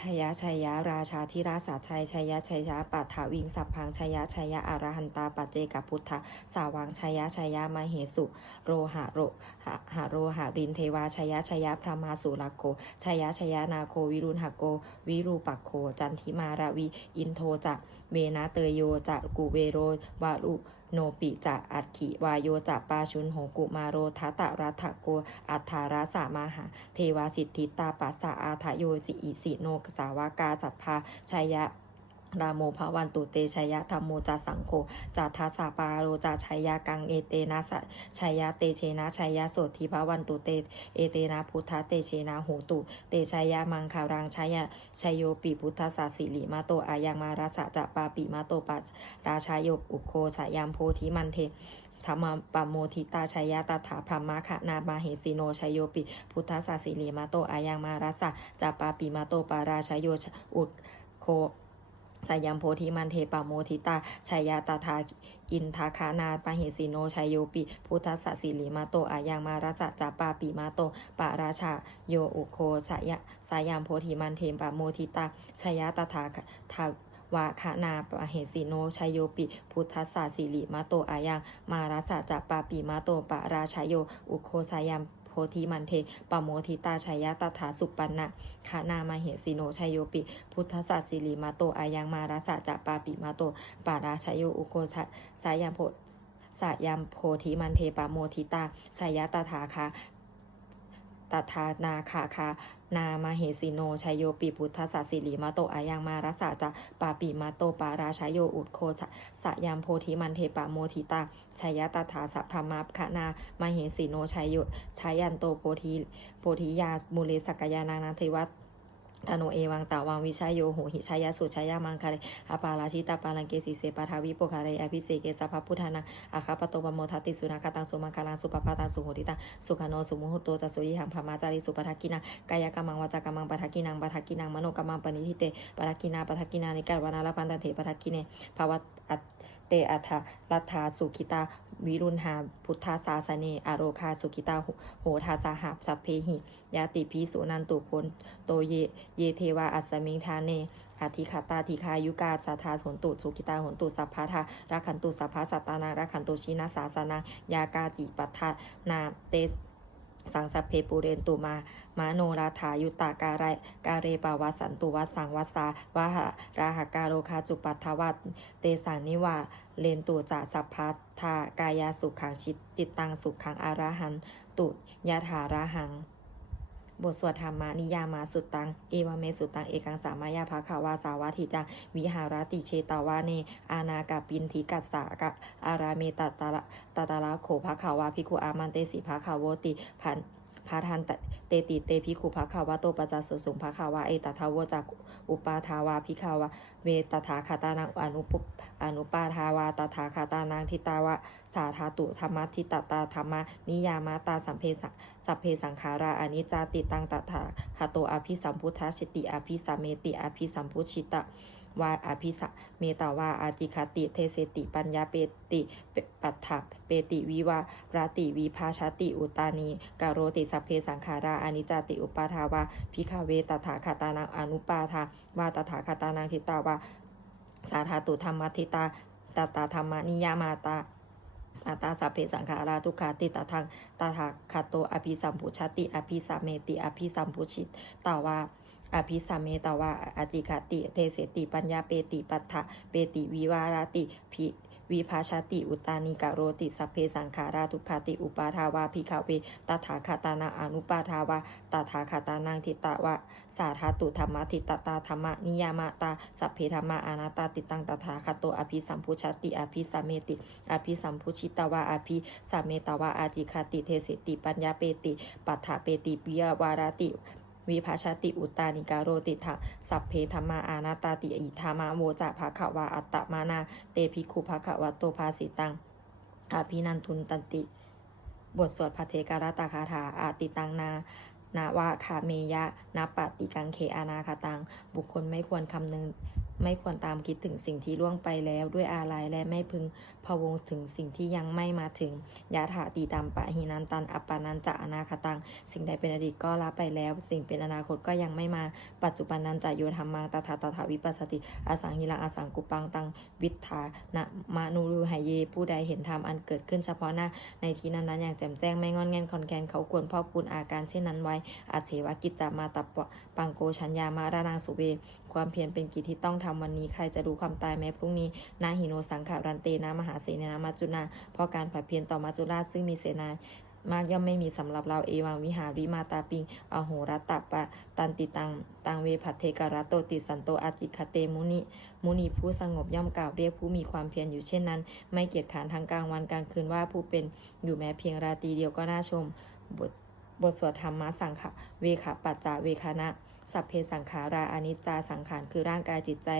ชัยยะชัยยะราชาธิราชาชัยชัยยะชัยยะปัฏฐาวิงสัพพังชัยยะชัยยะอรหันตาปัจเจกพุทธะสาวังชัยยะชัยยะมาเหสุ โรหะโรหะโรหะรินเทวาชัยยะชัยยะพระมาสุรโกชัยยะชัยยะนาโควิรุณหโก วิรูปักโค จันทิมาราวี อินโทจะเมนะเตยโยจะกุเวโรวารุโนปิจะอัตขิวายโยจะปาชุนโหกุมาโรทัตตะรัฐโก อัฏฐาราสามาหา เทวาสิทธิตาปัสสะอาทะโยสิอิสิโนสาวากาสัพพาชัยยะ รามโมภวันตุเตชัยยะธรรมโมจาสังโฆจาทัสสะปาโรจาชัยยะกังเอเตนะสะชัยยะเตเชนะชัยยะโสทิภวันตุเตเอเตนะพุทธเตเชนะโหตุ เตชัยยะมังคารังชัยยะชัยโยปิพุทธสาสิริมาโตอายังมารัสะจะปาปิมาโตปัราชายโยอุโคสายามโพธิมันเทธรรมปโมทิตาชัยยะตถาพรหมคะนามาเหสีโนชัยโยปิ พุทธสาสิริมาโตอายังมารัสะจะปาปิมาโตปาราชยโยอุดโค สายามโพธิมันเทปาโมทิตาชัยยะตถาอินทาคานาปะเหสีโนชัยโยปิ พุทธสสิริมาโตอายังมารัสะจาปาปิมาโตปาราชาโยอุโคสายะสายามโพธิมันเทปาโมทิตาชัยยะตถาทาวาคนาปะเหสีโนชัยโยปิ พุทธสสิริมาโตอายังมารัสะจาปาปิมาโตปาราชาโยอุโคสายาม พธิมันเทปโมทิตาชัยยะตถาสุปันนะคานามาเหสีโนชัยโยปิ พุทธสัสสิริมาโตอายังมาราสะจะปาปิมาโตปาราชยโยอุโกสะสายามโพสายามโพธิมันเทปาโมทิตาชัยยะตถาคา ตถานาคาคานามาเหสิโนชัยโยปิพุทธสัสิริมาโตอายังมารัสสะจะปาปิมาโตปาราชยโยอุดโคสะยามโพธิมันเทปะโมทิตาชัยตถาสัพพมาคนามาเหสิโนชัยโยชัยยันโตโพธิโพธิยามูเลสกยานานาเทวัต ธโนเอวังตาวังวิชายโยโหหิชายาสุชายามังคาเรอปาราชิตาปาลังเกสิเสปาทาวิโปคาเรอภิเสเกสัพพุทธานังอาคาปโตปโมทัติสุนาคตังสุมังคาลังสุปปาตังสุโหติตังสุขโนสุมุหุโตจัสุริหังพระมาจาริสุปทักกินังกายกรรมังวาจากรรมังปทักกินังปทักกินังมโนกรรมังปณิทิเตปทักกินาปทักกินานิการวนาลพันตเถปทักกิเนภวัตอัตเตอัฏฐรัฐาสุขิตา วิรุณหาพุทธาสาสเนอโรคาสุขิตาโหทาสาหาสัพเพหิ ยาติพีสุนันตุพลโตเยเยเทวาอัสมิงทาเนอาทิคาตาทิคายุกาสาธาโหนตุสุกิตาหนตุสัพพะทารักขันตุสัพพะสัตตานารักขันตุชินาสาสนายากาจิปัฏฐานาเต สังสเพปูเรนตุมา มาโนราธายุตาการะกาเรปาวาสันตุวัสังวัสาวะหาราหการโรคาจุปัทวัตเตสังนิวาเลนตุจะสัพพัทธากายาสุขังชิตติตังสุขังอาราหันตุยะถาราหัง บทสวดธรรมานิยามาสุตตัง เอวเมสุตตัง เอกังสามายาภาขาวาสาวาทิตัง วิหารติเชตาวาเน อานากาปินทิกัสสากะอาราเมตตะละตตาละโขภาขาวาภิกขุอามันเตสิภาขาวโวติพัน พาทันเตติเตภิขุภาขาวาโตปจจสสุงภาขาวาเอตทาวจากอุปาทาวาภิกขาวาเวตถาคาตานังอนุปอนุปาทาวาตถาคาตานังทิตาวะสาธาตุธรรมทิตตาธรรมนิยามาตาสัมเพสสัพเพสังขาราอนิจจติตังตถาคาโตอภิสัมพุทธชิติอภิสัมเมติอภิสัมพุชิตะ วาอภิสะเมตาวาอาจิคติเทเสติปัญญาเปติเปปัฏฐะเปติวิวาราติวิภาชติอุตานีกาโรติสัพเพสังขาราอนิจจติอุปาทาวาพิคาเวตถาคตานังอนุปาทาวาตถาคตานังทิตาวาสาธาตุธรรมทิตาตตาธรรมนิยามาตามาตาสัพเพสังขาราทุกขาติตาทางตาถาคาโตอภิสัมพุชติ อภิสัมเมติ อภิสัมพุชิตตาวา อภิสัมเมตวาอจิคติ เทเสติ ปัญญาเปติปัฏฐะเปติวิวารติภิวิภาชติอุตานิกาโรติสัพเพสังขาราทุกขาติอุปาทาวาภิกขเวตถาคตานาอนุปาทาวาตถาคตานังทิตาวะสาธาตุธรรมทิตตาธรรมนิยามตาสัพเพธรรมาอนัตตาติตังตถาคตโตอภิสัมพุชติอภิสัมเมติอภิสัมพุชิตวะอภิสัมเมตวะอาจิคติเทสิติปัญญาเปติปัฏฐาเปติปิยวาราติ วิภาชติอุตานิกาโรติทะสัพเพธรรมาอานาตาติอิธามาโวจะภาขวาอัตตมานาเตภิกขุภาขวะโตภาสิตังอภินันทุนตันติ บทสวดพระเทการตาคาถาอาติตังนานาวะคาเมยะนาปฏิกังเคอานาคาตัง บุคคลไม่ควรคำนึง ไม่ควรตามคิดถึงสิ่งที่ล่วงไปแล้วด้วยอาลัยและไม่พึงพะวงถึงสิ่งที่ยังไม่มาถึงยาถาตีตามปะหินันตัน อัปปานันจะอนาคตัง สิ่งใดเป็นอดีตก็ละไปแล้ว สิ่งเป็นอนาคตก็ยังไม่มา ปัจจุบันนั้นจะโยธรรมังตถาตถาวิปัสสติอสังหิลังอสังกุปังตังวิทธานะมานูรูหายเย ผู้ใดเห็นธรรมอันเกิดขึ้นเฉพาะหน้าในที่นั้นนั้นอย่างแจ่มแจ้งไม่งอนแงนคอนแคนเขาควรพ่อปูนอาการเช่นนั้นไว้อาเฉวกิจจามาตับปังโกชัญญามารานังสุเว ความเพียรเป็นกิจที่ต้องทำวันนี้ใครจะรู้ความตายแม้พรุ่งนี้นาหิโนสังขารันเตนะมหาเสนนามัจจุนาเพราะการผัดเพียรต่อมัจจุราชซึ่งมีเสนามากย่อมไม่มีสำหรับเราเอวังวิหาริมาตาปิงอโหรัตตปะ ตันติตัง ตังเวผัดเทการะโตติสันโตอาจิคเตมุนิ มุนีผู้สงบย่อมกล่าวเรียกผู้มีความเพียรอยู่เช่นนั้น ไม่เกียจขานทางกลางวันกลางคืนว่าผู้เป็นอยู่แม้เพียงราตรีเดียวก็น่าชม บทบทสวดธรรมะสังขะเวขาปัจจาเวคานะ สัพเพสังขาราอนิจจาสังขารคือร่างกายจิตใจ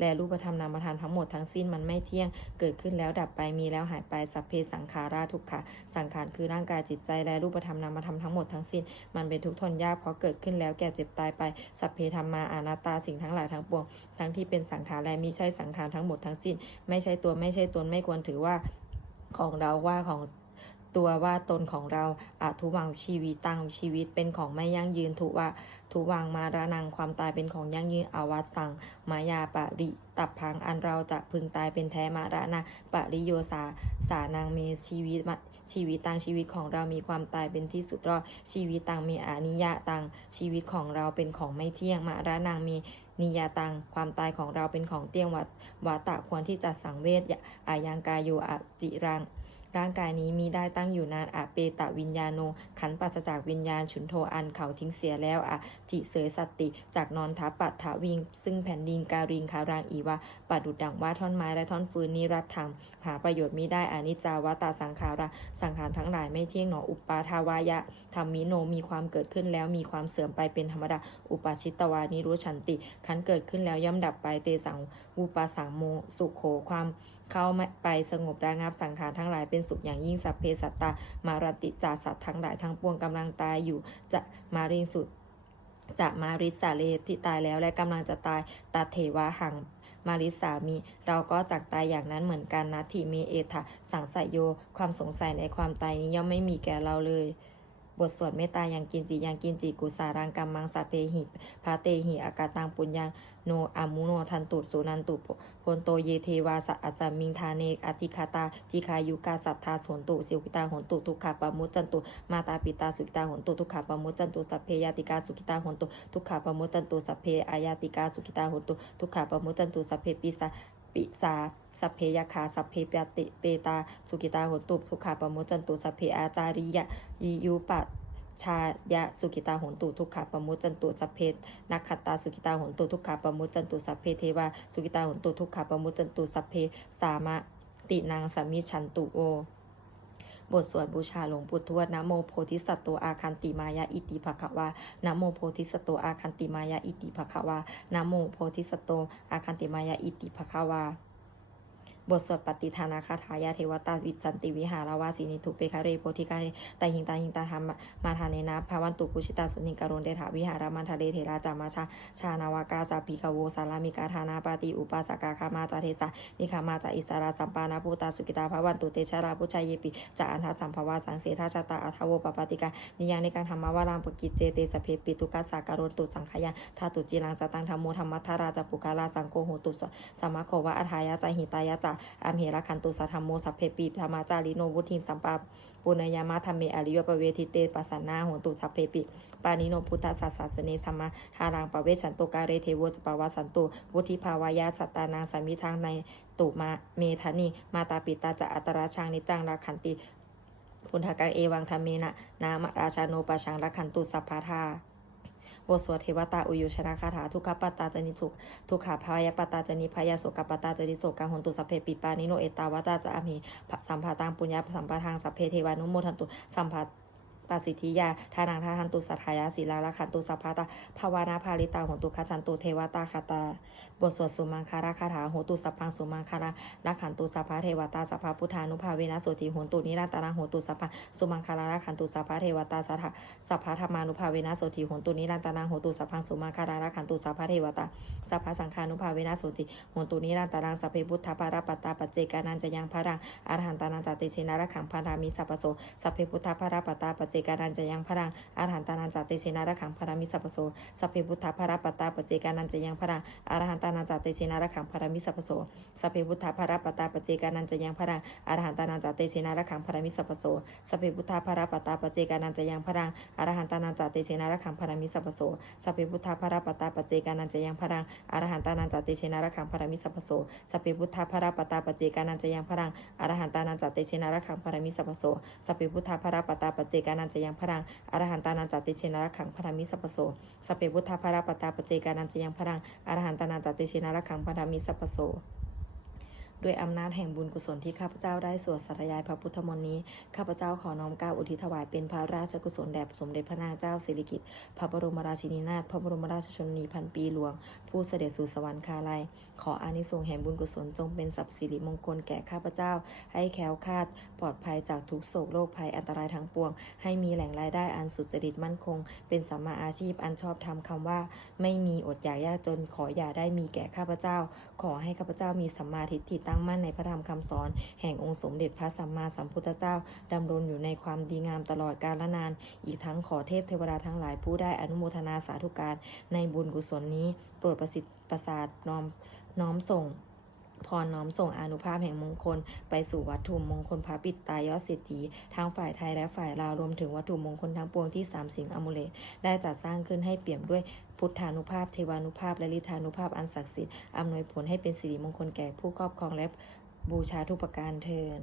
และรูปธรรมนามธรรมทั้งหมดทั้งสิ้นมันไม่เที่ยง เกิดขึ้นแล้วดับไปมีแล้วหายไปสัพเพสังขาราทุกขะสังขารคือร่างกายจิตใจและรูปธรรมนามธรรมทั้งหมดทั้งสิ้น มันเป็นทุกทนยากเพราะเกิดขึ้นแล้วแก่เจ็บตายไปสัพเพธรรมาอนาตตาสิ่งทั้งหลายทั้งปวงทั้งที่เป็นสังขารและมิใช่สังขารทั้งหมดทั้งสิ้น ไม่ใช่ตัวไม่ใช่ตนไม่ควรถือว่าของเราว่าของ ตัวว่าตนของเราอาทุวังชีวิตตั้งชีวิตเป็นของไม่ยั่งยืนทุว่าทุวังมาระนังความตายเป็นของยั่งยืนอวัตสังมายาปะริตับพังอันเราจะพึงตายเป็นแท้มาระนาปริโยสาสานางเมชีวิตชีวิตตังชีวิตของเรามีความตายเป็นที่สุดรอดชีวิตตังมีอนิยะตังชีวิตของเราเป็นของไม่เที่ยงมาระนางมีนิยาตังความตายของเราเป็นของเที่ยงวัตวาตะควรที่จะสังเวชอายังกายโยอจิรัง ร่างกายนี้มีได้ตั้งอยู่นานอาเปตะวิญญาโน ขันปัสจากวิญญาณฉุนโทอันเขาทิ้งเสียแล้วอะทิเสยสติจากนอนทับปัตถวิง ซึ่งแผ่นดินการิงคารางอีวาปัดดุดดังว่าท่อนไม้และท่อนฟืนนิรัตถังหาประโยชน์มิได้อานิจจาวตาสังขาราสังขารทั้งหลายไม่เที่ยงหนออุปาทาวายะธรรมิโนมีความเกิดขึ้นแล้วมีความเสื่อมไปเป็นธรรมดาอุปาชิตวานิรุชันติขันเกิดขึ้นแล้วย่อมดับไปเตสังวูปาสังโมสุโขความเข้าไปสงบระงับสังขารทั้งหลายเป็นสุขอย่างยิ่งสัพเพสัตตา มารติจาสัตว์ทั้งหลายทั้งปวงกำลังตายอยู่จะมาริสุดจะมาริสาเลที่ตายแล้วและกำลังจะตายตาเทวะหังมาริสามี เราก็จักตายอย่างนั้นเหมือนกันนะทีเมเอทะสังสยโย ความสงสัยในความตายนี้ย่อมไม่มีแก่เราเลย บทสวดเมตตายังกินจิยังกินจิกุสารังกัมมังสาเพหิพาเตหิอากาตังปุญญาโนอามุโนทันตุสุนันตุพลโตเยเทวาสะอัสมิงทาเนกอธิคาตาจิคายุกาสัทธาสนตุสิวกิตาหนตุทุกขาปมุจจันตุมาตาปิตาสุกิตาหนตุทุกขาปมุจจันตุสัพเพยาติกาสุกิตาหนตุทุกขาปมุจจันตุสัพเพอายาติกาสุกิตาหนตุทุกขาปมุจจันตุสัพเพปิสา ปิสาสัพเพยาคาสัพเพปยติเปตา สุกิตาหนตุทุกขาปโมจจันตุสัพเพอาจาริยะยิยุปะชายะสุกิตาหนตุทุกขาปโมจจันตุสัพเพนักขัตตาสุกิตาหนตุทุกขาปโมจจันตุสัพเพเทวาสุกิตาหนตุทุกขาปโมจจันตุสัพเพสามะตินางสามิชันตุโอ บทสวดบูชาหลวงปู่ทวดนะโมโพธิสัตว์โตอาคันติมายาอิติภควานะโมโพธิสัตว์โตอาคันติมายาอิติภควานะโมโพธิสัตว์โตอาคันติมายาอิติภควา บทสวดปฏิทานาคาถายาเทวตาวิจันติวิหารวาสินิทุเปคาเรโพธิกาเรตาหิงตาหิงตาธรรมมาทาเนนะภาวันตุกุชิตาสุนิการุณเดถาวิหารามันทะเลเทราจามาชาชานาวากาจาปิกาโวสารามิกาธานาปาติอุปาสกาคามาจาเทสานิคามาจาอิสาราสัมปานาภูตาสุกิตาภาวันตุเตชะราพุชายเยปิจาอันทัสสัมภวาสังเสทาชาตาอัทาวโวปปาติกานิยังในการธรรมวารังปกิจเจเตสเพปิตุกัสสาการุณตุสังขยาทาตุจิรังสตังธรรมโมธรรมัทธาราจปุคาลาสังโฆโหตุสสมมาโควะอัทายาจาหิตายาจาอามเหระคันตุสัทธรรมโมสัพเพปีธรรมาจาริโนวุทินสัมปาปุณยามะธรรมเมอริยปเวทิเตปัสสนาโหตุสัพเพปิปานิโนพุทธศาสสเนสมาหารังปเวชันโตกาเรเทวจปวสันตุวุธิภาวายาสัตตานางสามิทางในตุมาเมธานีมาตาปิตาจะอัตราชางนิจังราขันติพุทธกังเอวังธรรมเมนะนามราชาโนปชังรักขันตุสัพพาทา บทสวดเทวตาอุยุชนะคาถาทุกขปตาจนิสุขทุกขาพายปตาจนิพยาโสกปตาจนิโสกาหนตุสัพเพปิปานิโนเอตาวตาจะอมีสัมภาตังปุญญาสัมปทางสัพเพเทวานุโมทันตุสัมภา ปัสสิทธิยาทานังทาหันตุสัทธายาศิลาลขันตุสัพพะตาภาวนาภาริตาหตุขจันตุเทวตาคาตา บทสวดสุมังคาราคาถาโหตุสัพพังสุมังคาราลักขันตุสัพพะเทวตาสัพพะพุทธานุภาเวนะโสติโหตุนิรันตนาโหตุสัพพะสุมังคาราลักขันตุสัพพะเทวตาสัทสัพพะธรรมานุภาเวนะโสติโหตุนิรันตนาโหตุสัพพังสุมังคาราลักขันตุสัพพะเทวตาสัพพะสังฆานุภาเวนะโสติโหตุนิรันตนาสัพเพพุทธปาราปตาปัจเจกานันจะยังพระรังอรหันตานันจติชินารักขังพารามิสัพพโสสัพเพพุทธปาราปตตาปัจเจกานันจะยังพรังอรหันตานันจติชินารักขังพรามิสัพโสสัพเพพุทธปารปตาปเจกานันจะยังพรังอรหันตานันจติชินารักขังพรามิสัพโสสัพเพพุทธภรปตาปเจกานันจะยังพรังอรหันตานันจเตชินาระขังพรามิสัพโสสัพเพพุทธภรปตาปเจกานันจะยังพรังอรหันตานันจเตชินาระขังพรามิสัพโสสัพเพพุทธภรปตาปเจกานันจะยังพรังอรหันตานันจเตชินาระขังพรามิสัพโสสัพเพพุทธภรปตาปเจกานันจะยังพรังอรหันตานันจเตชินาระขังพรามิสัพโสสัพเพพุทธภรปตาปเจกานันจะยังพรังอรหันตานันจเตชินาระขังพรามิสัพโสสเปพุทธภาราปตาปเจกานันจะยังพรังอรหันตานันจเตชินาระขังพรามิสัพโส ด้วยอำนาจแห่งบุญกุศลที่ข้าพเจ้าได้สวดสาธยายพระพุทธมนต์นี้ ข้าพเจ้าขอน้อมเกล้าอุทิศถวายเป็นพระราชกุศลแด่สมเด็จพระนางเจ้าสิริกิติ์พระบรมราชินีนาถพระบรมราชชนนีพันปีหลวง ผู้เสด็จสู่สวรรคาลัย ขออานิสงส์แห่งบุญกุศลจงเป็นสัพสิริมงคลแก่ข้าพเจ้า ให้แคล้วคลาดปลอดภัยจากทุกโศกโรคภัยอันตรายทั้งปวง ให้มีแหล่งรายได้อันสุจริตมั่นคง เป็นสัมมาอาชีพอันชอบธรรมคำว่า ไม่มีอดอยากยากจนขออย่าได้มีแก่ข้าพเจ้า ขอให้ข้าพเจ้ามีสัมมาทิฏฐิตั้งมั่นในพระธรรมคำสอน แห่งองค์สมเด็จพระสัมมาสัมพุทธเจ้าดำรงอยู่ในความดีงามตลอดกาลนาน อีกทั้งขอเทพเทวดาทั้งหลายผู้ได้อนุโมทนาสาธุการในบุญกุศลนี้ โปรดประสิทธิ์ประสาทน้อมน้อมส่ง พรน้อมส่งอนุภาพแห่งมงคล ไปสู่วัตถุมงคลพระปิดตายอดสิทธิทั้งฝ่ายไทยและฝ่ายลาวรวมถึงวัตถุมงคลทั้งปวงที่สามสิงอมูเลตได้จัดสร้างขึ้นให้เปี่ยมด้วยพุทธานุภาพ เทวานุภาพและลิธานุภาพอันศักดิ์สิทธิ์อำนวยผลให้เป็นสิริมงคลแก่ผู้ครอบครองและบูชาทุกประการเทิน